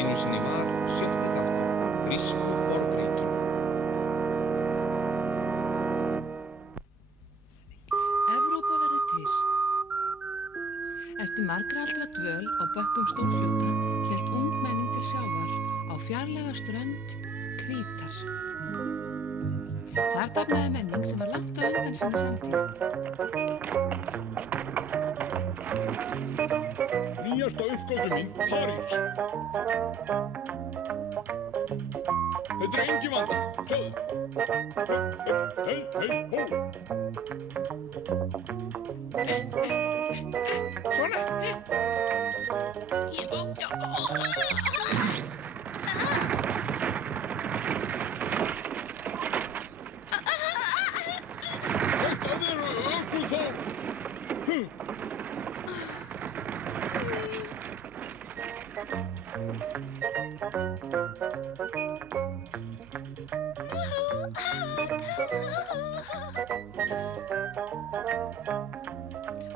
Einu sinni var 7. þáttur, grísku borgríkin. Evrópa verður til. Eftir margra aldra dvöl á bökkum stórfljóta hélt ungmenning til sjávar á fjarlæga strönd Krítar. Þar dafnaði menning sem var langt á undan sinni samtíð. Nýjasta uppgötvun mín, París. Þetta engin vanda, sjáðu. Hei, hó. Svona. Þetta ökuð þá.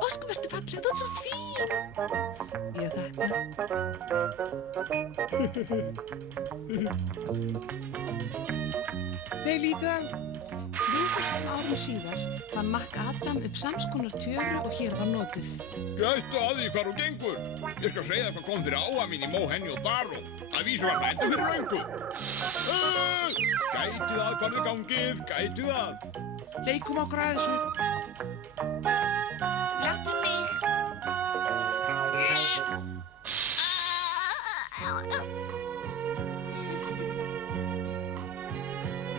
Óskum, ertu falleg, þú ert svo fín. Ég þakka. Nei, lítið á. 3000 árum síðar fann MacAdam upp samskonar tjöru og hér var notuð. Gættu að því hvar þú gengur. Ég skal segja hvað kom fyrir áhuga mín í Mohenjo-Daro. Að vísu var það endur fyrir löngu. Gætið að hvað þið gangið, gætið að. Leikum okkur að þessu. Láttu mig.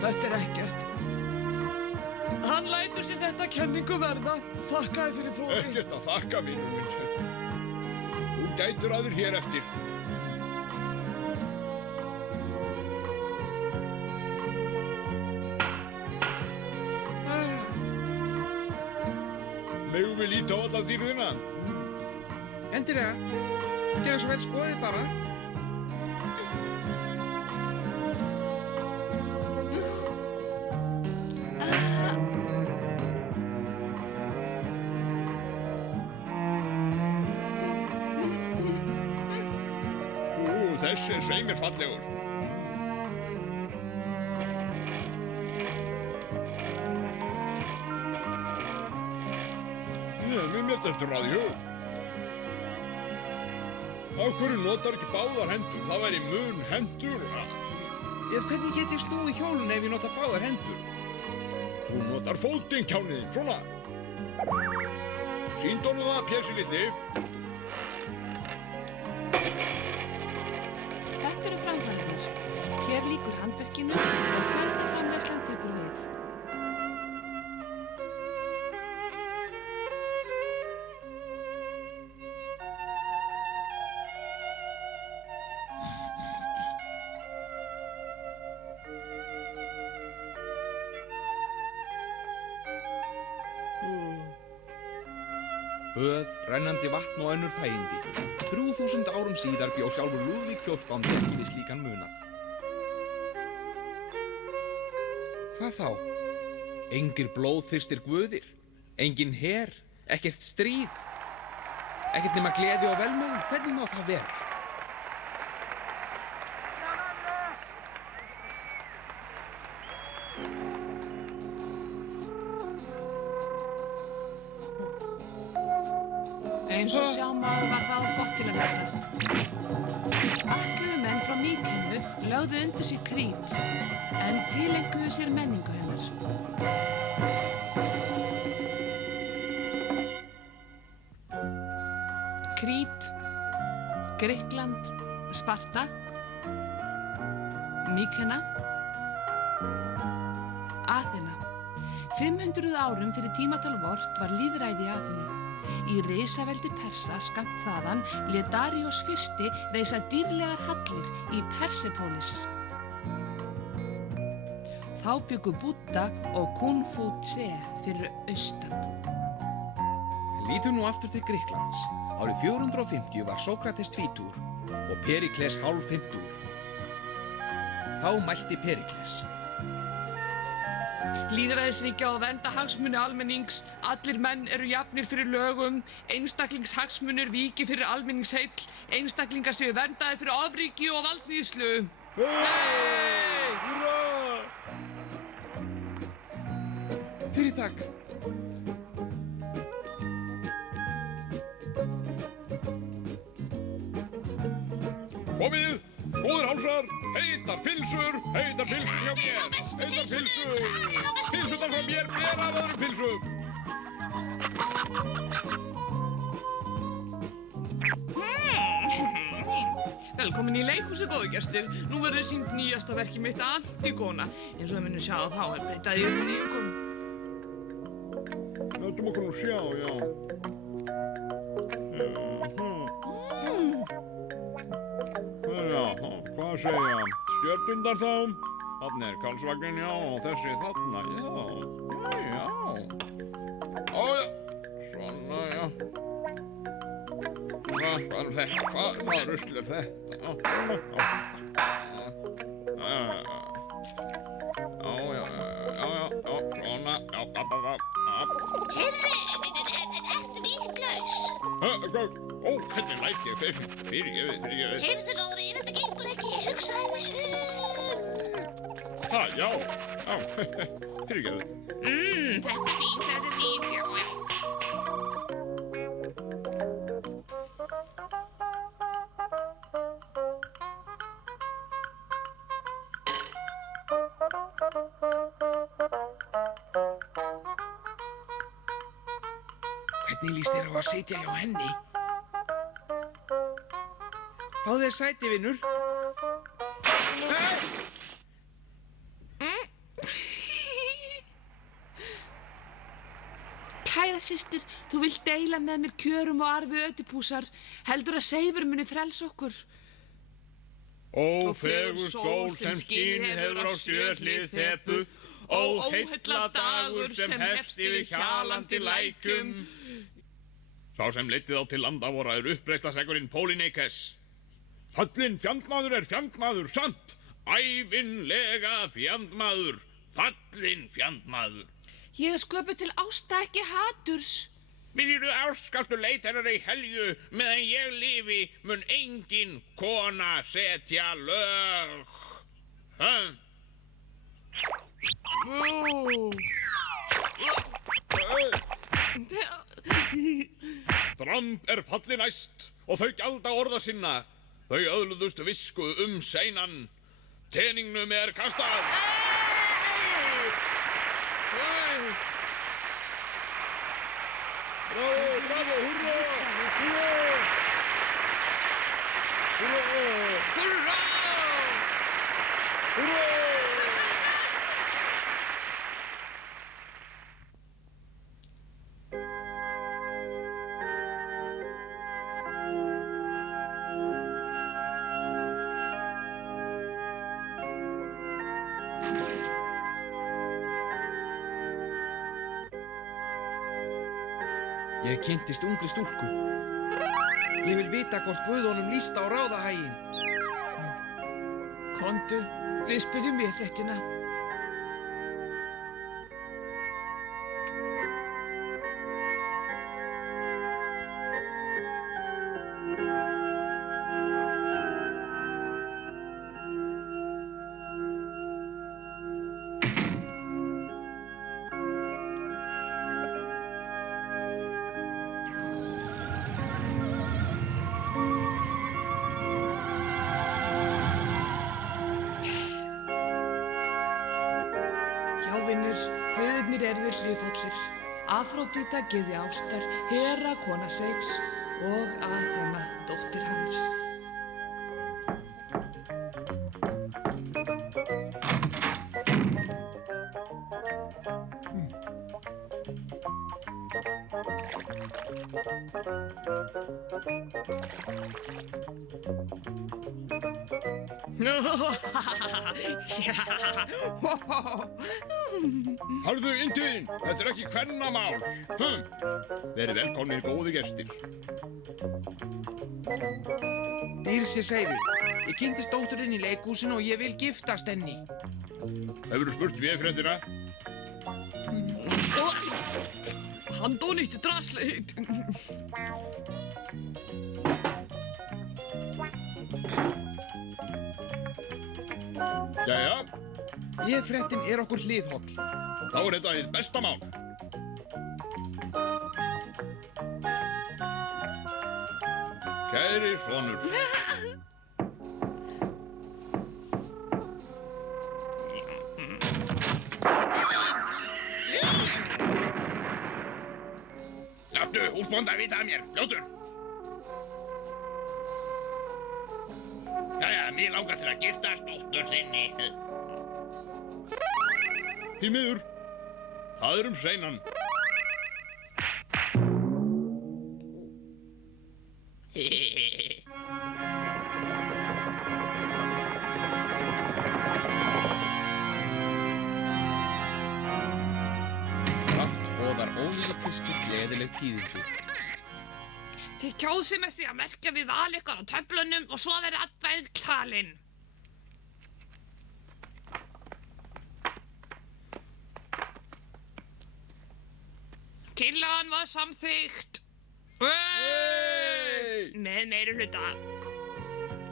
Þetta er ekkert. Hann lætur sér þetta kenningu verða. Þakkaði fyrir fróði. Ekkert að þakka, vinur minn. Þú gætir að þér hér eftir. Megum við líta á alla dýrðina? Endilega. Gerðu svo vel, skoðið bara. Þessi er svei mér fallegur. Mér þetta ráð í hug. Af hverju notar ekki báðar hendur? Það væri mun hendur. Hvernig get ég snúið hjólun ef ég nota báðar hendur? Þú notar fótinn, kjániðinn, svona. Sýndu honum það, Pési litli. Þetta eru framfarirnar. Hér lýkur handverkinu og fjöldaframleiðslan tekur við. Böð, rennandi vatn og önnur þægindi. 3000 árum síðar bjó sjálfur Lúðvík XIV ekki við slíkan munað. Hvað þá? Engir blóðþyrstir guðir, engin her, ekkert stríð, ekkert nema gleði og velmegun. Hvernig má það vera? Eins og sjá maður var það gott til að vera sagt. Akkuðu menn frá Míkenu lögðu undir sig Krít, en tileinkuðu sér menningu hennar. Krít, Grikkland, Sparta, Míkena, Aþena. 500 árum fyrir tímatal vort var lýðræði í Aþenu. Í risaveldi Persa skammt þaðan lét Daríós I reisa dýrlegar hallir í Persepólis. Þá bjuggu Búdda og Konfútsje fyrir austan. Lítum nú aftur til Grikklands. Árið 450 var Sókrates tvítúr og Perikles hálffimmtúr. Þá mælti Perikles: Lýðræðisríkja og vernda hagsmuni almennings. Allir menn eru jafnir fyrir lögum. Einstaklingshagsmunir víki fyrir almenningsheill. Einstaklingar séu verndaðir fyrir ofríki og valdníðslu. Hey! Húrra! Fyrir takk. Komið, góðir hálsar, heitar pilsur hjá mér. Heitar pilsur. Pilsurnar frá mér ber af öðrum pilsum. Velkomin í leikhúsið, góðu gestir. Nú verður sýnd nýjasta verkið mitt, Antígona. Eins og þið munum sjá þá er breytað í nýjungum. Látum okkur nú sjá, já. Já, hvað segja? Stjörnundar þá? Þarna er Karlsvagninn, já, og þessi þarna, já. Ó, já, svona, já. Hvað er þetta? Hvað rusl er þetta? Já, svona, já. Heyrðu, ertu vitlaus? Ó, hvernig læt ég fyrirgefið. Heyrðu góðir, þetta gengur ekki, ég hugsaði það. Já, fyrirgefið. Þetta er fínt, já. Hvernig líst þér á að sitja hjá henni? Fáðu þér sæti, vinur. Kæra systir, þú vilt deila með mér kjörum og arfi ödipúsar. Heldur að Seifur muni frelsa okkur? Ó, fegur sól sem skínið hefur á sjöhlið þepu, ó, heilla dagur sem hefst yfir hjalandi lækjum. Sá sem leiddi þá til landa voraður uppreistarseggurinn Pólíneikes. Fallinn fjandmaður er fjandmaður, samt, ævinlega fjandmaður, fallinn fjandmaður. Ég er sköpuð til ásta, ekki haturs. Minniru ást skaltu leita hennar í helju, meðan ég lifi mun engin kona setja lög. Dramb er falli næst og þau gjalda orða sinna. Þau öðluðust visku seinan. Teningnum er kastað. Bravo, hurra! Ég kynntist ungri stúlku. Ég vil vita hvort Guð honum líst á ráðahæginn. Komdu, við spyrjum véfréttina. Guðirnir eru þér hliðhollir. Afródíta, gyðja ástar, Hera, kona Seifs og Aþena, dóttir hans. Harðu inn til þín, þetta er ekki kvennamál. Verið velkomnir góði gestir. Dýrsi Seifi, ég kynntist dóttur þinn í leikhúsinu og ég vil giftast henni. Hefurðu spurt véfréttina? Handónýtt draslið. Jæja, Féfréttin er okkur hliðholl. þá er þetta hið besta mál. Kæri sonur. Láttu húsbónda vita af mér, fljótur. Jæja, mér langar til að giftast dóttur þinni. Því miður, það er seinan. Brátt boðar ólíkvistur gleðileg tíðindi. Þið kjósið með því að merkja við val ykkar á töflunum og svo verði atkvæðið talin. Tillagan var samþykkt. Með meirihluta.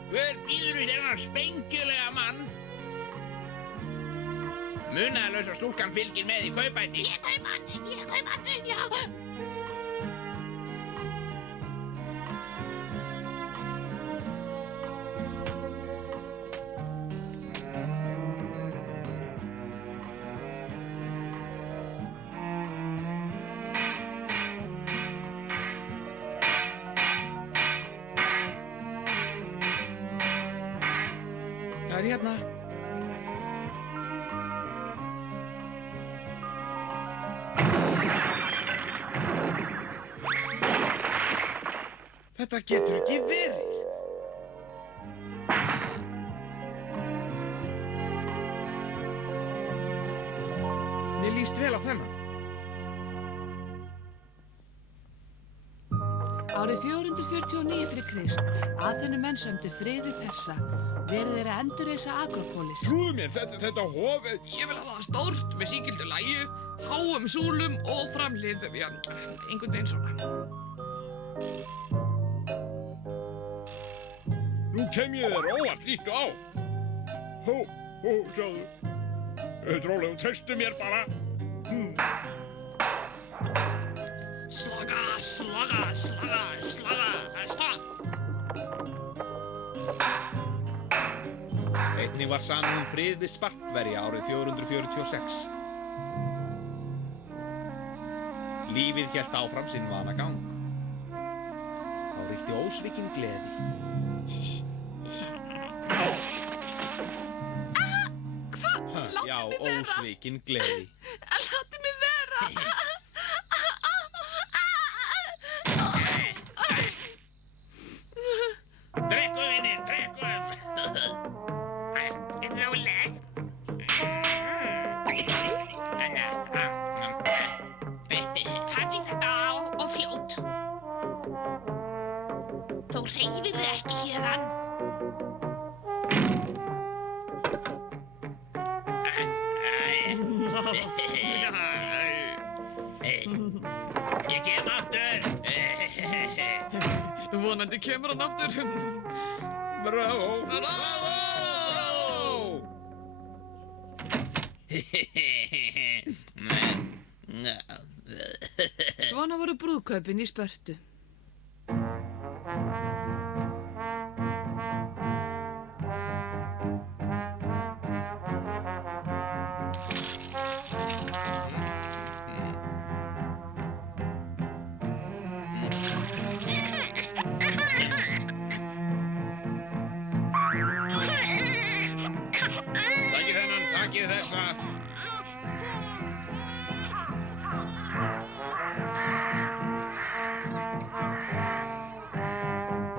Hver býður í þennan spengilega mann? Munaðarlausa stúlkan fylgir með í kaupæti. Ég kaup hann, já. Það er hérna. Þetta getur ekki verið. Mér líst vel á þennan. Árið 449 fyrir Krist, Aþenumenn sömdu frið við Persa. Verið þeir að endurreisa Akrópólis. Trúðu mér, þetta hof... Ég vil hafa það stórt með sígildu lægi, háum súlum og framhlið, já, einhvern veginn svona. Nú kem ég þér óvart, líttu á. Sjáðu. Rólega, treystu mér bara. Slaga, stopp. Einnig var samið frið við Spartverja árið 446. Lífið hélt áfram sinn vanagang. Þá ríkti ósvikin gleði. Já, ósvikin gleði. Láttu mig vera! Drekkum, vinir, drekkum. Róleg. Farðu þetta á og fljót. Þú hreyfir þig ekki héðan. Ég kem aftur. Vonandi kemur hann aftur. Bravo. Svona voru brúðkaupin í Spörtu. Takið þennan, takið þessa.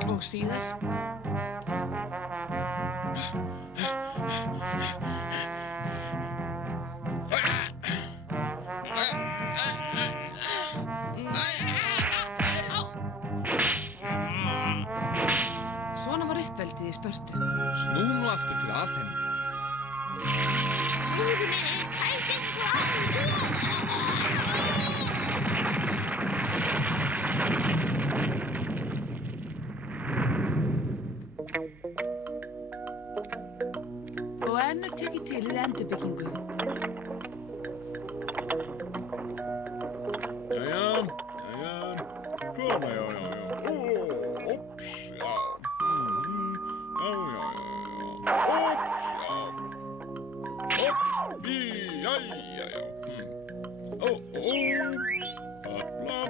Og síðar. Svona var uppeldið í Spörtu. Snú nú aftur til Aþenu. Hlúðu mig, kætingu á. til við endurbyggingu. Jæja, svona, já. Ó, óps, já. Já. Óps, já. Ópp, jæja. Ó, bla.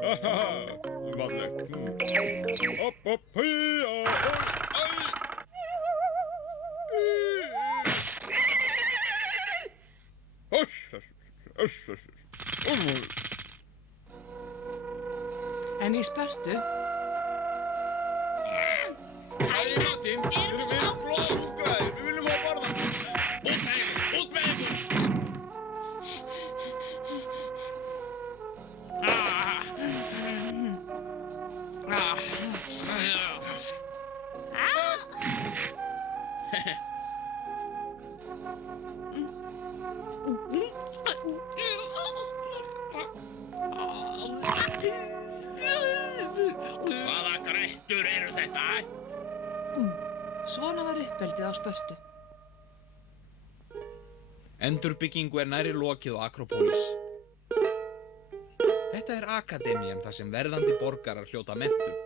Jaha. Vallegt. Upp, hýja, En í Spörtu Hvað er í matinn? Við erum blóðhungraðir, við viljum fá að borða. Út með ykkur! Hvaða grettur eru þetta? Svona var uppeldið á Spörtu. Endurbyggingu er nærri lokið á Akrópólis. Þetta er akademían þar sem verðandi borgarar hljóta menntun.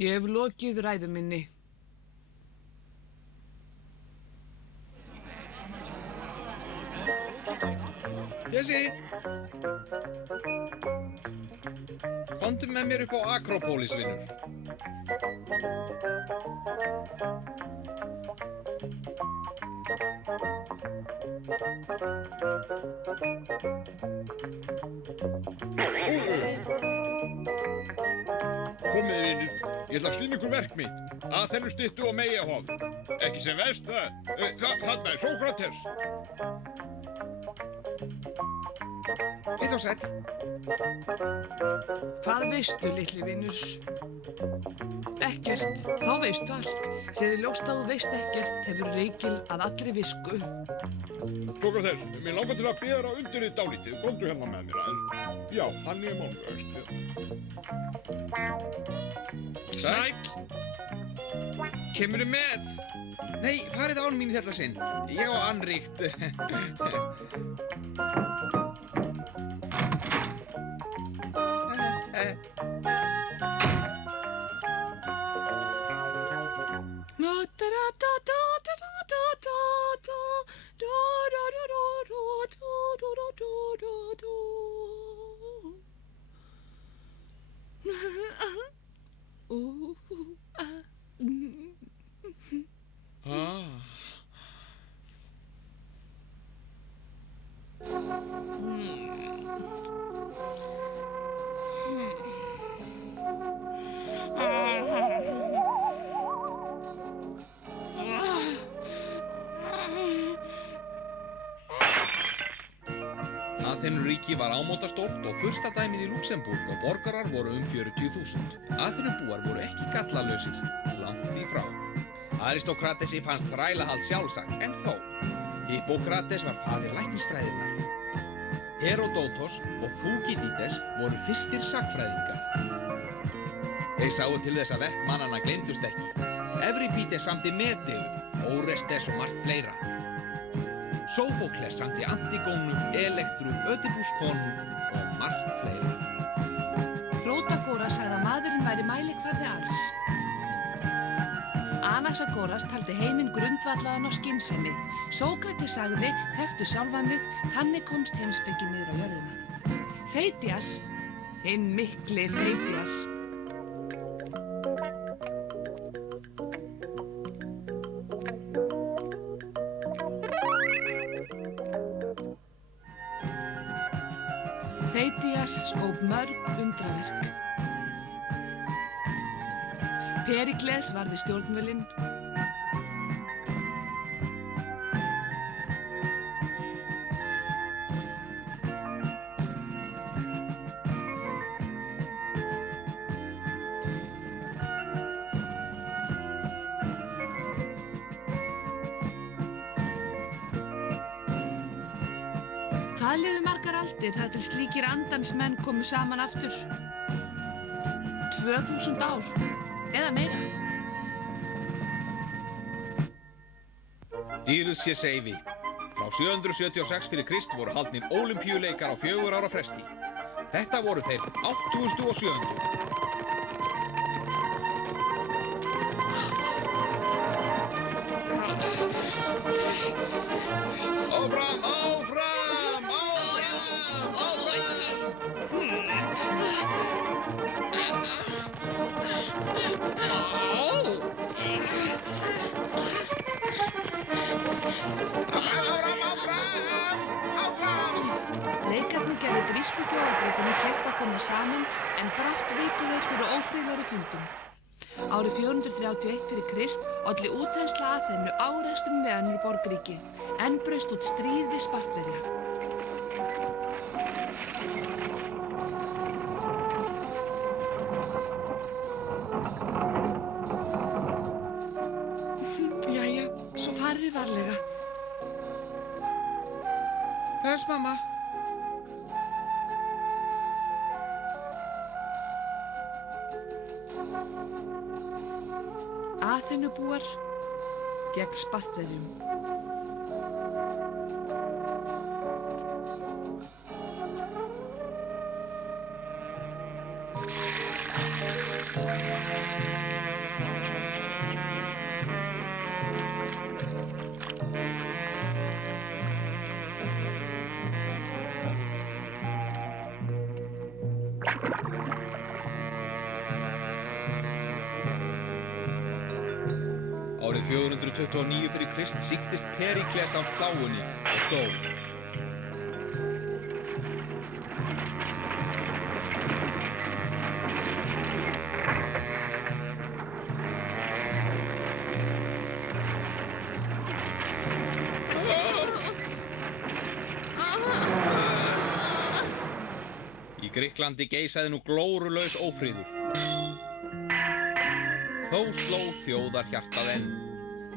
Ég hef lokið ræðu minni. Jesse! Komdu með mér upp á Akrópólis, vinur. Komið vinir, ég ætla að sýna ykkur verk mitt. Aþenu styttu og Meyjahof. Ekki sem verst það. Þarna er Sókrates. Eitt og sæll. Hvað veistu, litli vinur? Ekkert, þá veistu allt. Séðu ljóst að þú veist ekkert hefur reikil að allri visku. Sókrates, mér langar til að bera undir þið dálítið. Komdu hérna með mér aðeins. Já, þannig er málverk. Sæll! Kemurðu með? Nei, farið án mín í þetta sinn. Ég á annríkt. Aþenuríki var ámótastórt og furstadæmið í Lúxemborg og borgarar voru 40.000. Aþenubúar voru ekki gallalausir, langt í frá. Aristókratesi fannst þrælahald sjálfsagt, en þó. Hippókrates var faðir læknisfræðinnar. Herodótos og Þúkýdídes voru fyrstir sagnfræðingar. Þeir sáu til þess að verk mannanna gleymdust ekki. Evripídes samdi Medeu, Órestes og margt fleira. Sófókles samdi Antigónu, Elektru, Ödipus konung og margt fleira. Prótagoras sagði að maðurinn væri mælikvarði alls. Anaxagoras taldi heiminn grundvallaðan á skynsemi. Sókrates sagði, þekktu sjálfan þig, þannig komst heimspeki niður á jörðina. Þeitias, hinn mikli Þeitias. Þeitias skóp mörg undraverk. Perikles var við stjórnvölinn. Það liðu margar aldir þar til slíkir andans menn komu saman aftur. 2000 ár, eða meira. Dýrð sé seifi. Frá 776 fyrir Krist voru haldnir ólympíuleikar á 4 ára fresti. Þetta voru þeir 87. Áfram, áfram, áfram, áfram! Leikarnir gerðu grísku þjóðarbrotinu kleift að koma saman en brátt viku þeir fyrir ófriðlegri fundum. Árið 431 fyrir Krist olli útþensla Aþenu árekstrum við önnur borgríki. Enn braust út stríð við Spartverja. Jæja, svo farið þið varlega. Bless, mamma. Aþenubúar gegn Spartverjum. Árið 429 fyrir Krist sýktist Períkles af plágunni og dó. Í Grikklandi geisaði nú glórulaus ófriður. Þó sló þjóðar hjartað enn.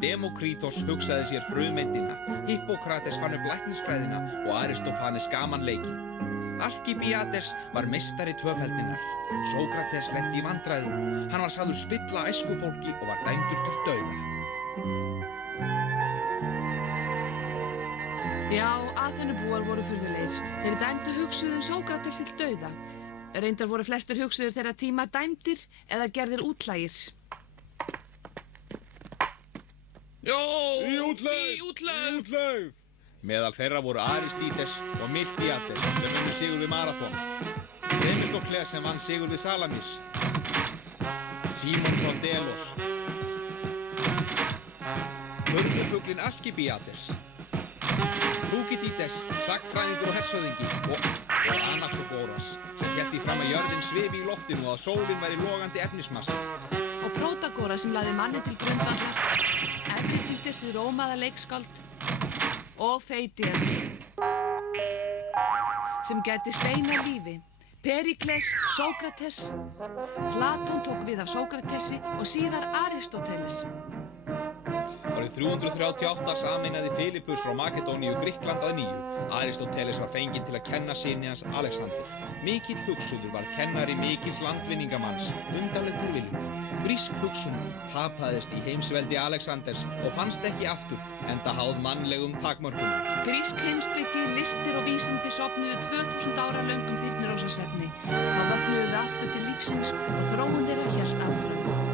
Demokrítos hugsaði sér frumeindina, Hippókrates fann upp læknisfræðina og Aristófanes gaman leikinn. Alkibíades var meistari tvöfeldinnar. Sókrates lenti í vandræðum. Hann var sagður spilla æskufólki og var dæmdur til dauða. Já, Aþenubúar voru furðulegir. Þeir dæmdu hugsuðum Sókrates til dauða. Reyndar voru flestur hugsuður þeirra tíma dæmdir eða gerðir útlægir. Jó, Í útlegð! Meðal þeirra voru Aristídes og Miltíades sem unnu sigur við Maraþon. Þemistokles sem vann sigur við Salamis. Símon frá Delos. Furðufuglinn Alkibíades. Þúkýdídes, sagnfræðingur og hershöfðingi og Anaxagóras sem hélt í fram að jörðin svifi í loftinu og að sólin væri logandi efnismassa. Og Prótagóra sem lagði manni til grundvallar. Evripídes við rómaða leikskáld. Og Feidias sem gæti steina lífi. Períkles, Sókrates. Platón tók við af Sókratesi og síðar Aristóteles. Árið 338 sameinaði Filippus frá Makedóníu Grikkland að nýju. Aristóteles var fenginn til að kenna syni hans Alexander. Mikill hugsuður var kennari mikils landvinningamanns, undarleg tilviljun. Grísk hugsun tapaðist í heimsveldi Alexanders og fannst ekki aftur, enda háð mannlegum takmörkunum. Grísk heimspeki, listir og vísindi sofnuðu 2000 ára löngum þyrnirósasvefni. Þá vöknuðu þau aftur til lífsins og þróun þeirra hélt áfram.